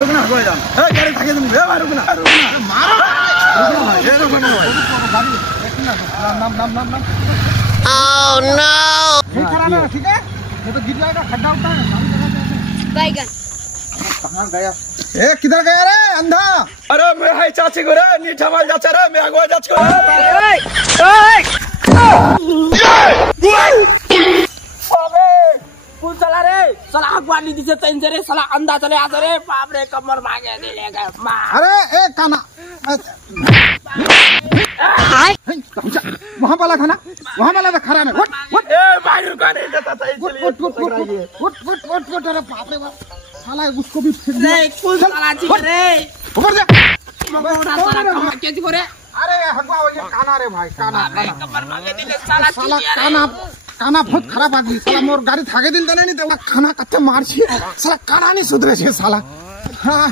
रुकना कोई जान ए गाड़ी थाके तुम ए भाई रुकना मारो रुकना ये रुकना गाड़ी देखना नाम ओह नो ठीक खराब है ठीक है ये तो गिर जाएगा खड्डा होता है बैगन कहां गया ए किधर गया रे अंधा अरे मैं हाय चाची को रे नीठा माल जा रे मैं आगवा जा को अबे पुल चला रे साला अगवा ली दिसे तइन रे साला अंधा चले आ रे बाप रे कमर मांगे दे लेगा अरे ए काना वहां वाला खाना वहां वाला तो खरा है उठ ए भाई रुका नहीं देता था इसलिए उठ अरे बाप रे बाप साला उसको भी फेंक दे पुल चला जी रे ऊपर जा मगोड़ा साला कमर के दी रे अरे हगवा हो ये काना रे भाई काना कमर मांगे दिले साला काना बहुत खराब आदमी साला मोर गाड़ी थाके दिन तो नहीं तो खाना कत्ते मार छी साला काना नहीं सुधरे छे साला हां